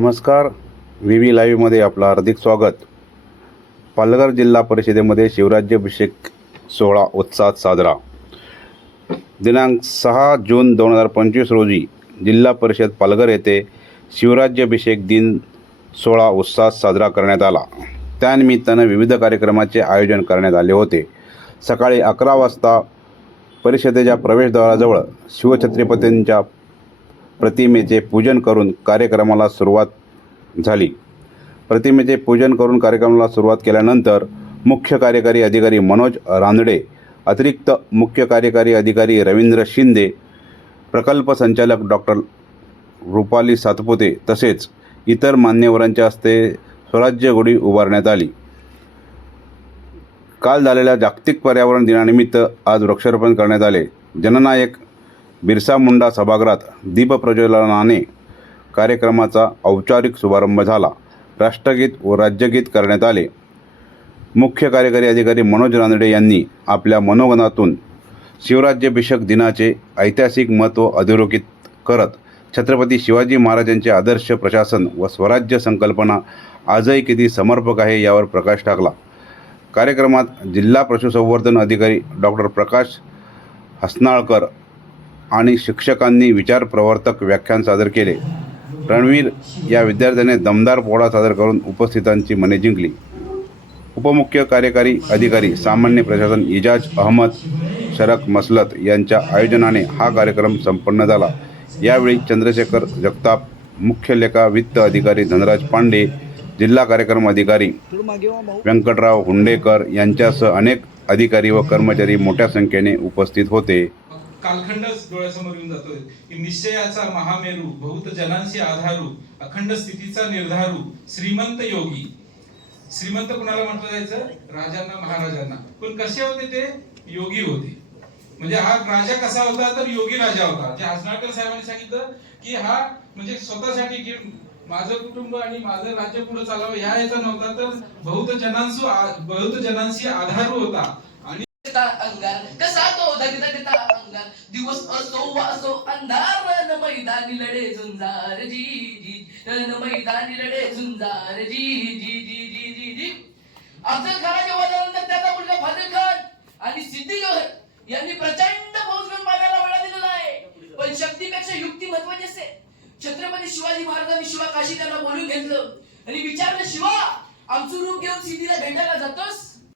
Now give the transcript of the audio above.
नमस्कार. V V लाईव्हमध्ये आपलं हार्दिक स्वागत. पालघर जिल्हा परिषदेमध्ये शिवराज्याभिषेक सोहळा उत्साहात साजरा. दिनांक सहा जून दोन हजार पंचवीस रोजी जिल्हा परिषद पालघर येथे शिवराज्याभिषेक दिन सोहळा उत्साहात साजरा करण्यात आला. त्यानिमित्तानं विविध कार्यक्रमाचे आयोजन करण्यात आले होते. सकाळी अकरा वाजता परिषदेच्या प्रवेशद्वाराजवळ शिवछत्रपतींच्या प्रतिमेचे पूजन करून कार्यक्रमाला सुरुवात झाली. प्रतिमेचे पूजन करून कार्यक्रमाला सुरुवात केल्यानंतर मुख्य कार्यकारी अधिकारी मनोज रानडे अतिरिक्त मुख्य कार्यकारी अधिकारी रवींद्र शिंदे प्रकल्प संचालक डॉक्टर रुपाली सातपुते तसेच इतर मान्यवरांच्या हस्ते स्वराज्य गुढी उभारण्यात आली. काल झालेल्या जागतिक पर्यावरण दिनानिमित्त आज वृक्षारोपण करण्यात आले. जननायक बिरसा मुंडा सभागृहात दीपप्रज्वलनाने कार्यक्रमाचा औपचारिक शुभारंभ झाला. राष्ट्रगीत व राज्यगीत करण्यात आले. मुख्य कार्यकारी अधिकारी मनोज रानडे यांनी आपल्या मनोगनातून शिवराज्याभिषेक दिनाचे ऐतिहासिक महत्त्व अधोरेखित करत छत्रपती शिवाजी महाराजांचे आदर्श प्रशासन व स्वराज्य संकल्पना आजही किती समर्पक आहे यावर प्रकाश टाकला. कार्यक्रमात जिल्हा पशुसंवर्धन अधिकारी डॉक्टर प्रकाश हसनाळकर आणि शिक्षकांनी विचार प्रवर्तक व्याख्यान सादर केले. रणवीर या विद्यार्थ्याने दमदार पोळा सादर करून उपस्थितांची मने जिंकली. उपमुख्य कार्यकारी अधिकारी सामान्य प्रशासन इजाज अहमद शरक मसलत यांच्या आयोजनाने हा कार्यक्रम संपन्न झाला. यावेळी चंद्रशेखर जगताप मुख्य लेखा वित्त अधिकारी धनराज पांडे जिल्हा कार्यक्रम अधिकारी व्यंकटराव हुंडेकर यांच्यासह अनेक अधिकारी व कर्मचारी मोठ्या संख्येने उपस्थित होते. कालखंडच डोळ्यासमोर येऊन जातोय की निश्चयाचा महामेरू बहुत जनांशी आधारू अखंड स्थितीचा निर्धारू श्रीमंत योगी. श्रीमंत कुणाला म्हटलं जायचं? राजांना महाराजांना. पण कसे होते ते? योगी होते. म्हणजे हा राजा कसा होता? तर योगी राजा होता. जे हसनाळकर साहेबांनी सांगितलं की हा म्हणजे स्वतःसाठी की माझं कुटुंब आणि माझं राज्य पुढे चालावं ह्या याचा नव्हता तर बहुत जनांसू बहुत जनांशी आधारू होता. आणि अंगार. कसा तो धग दिवस असो वा अंधार न मैदानी लढे झुंजार जी जी न मैदानी लढे झुंजार जी जी जी जी जी जी. अफजल खानाच्या वधानंतर त्याचा मुलगा फाजल खान आणि सिद्दीक यांनी प्रचंड फौज घेऊन मागायला वेळा दिलेला आहे. पण शक्तीपेक्षा युक्ती महत्वाची असते. छत्रपती शिवाजी महाराजांनी शिवा काशी त्यांना बोलून घेतलं. आणि विचारलं शिवा आमचं रूप घेऊन सिद्धीला भेटायला जातोस?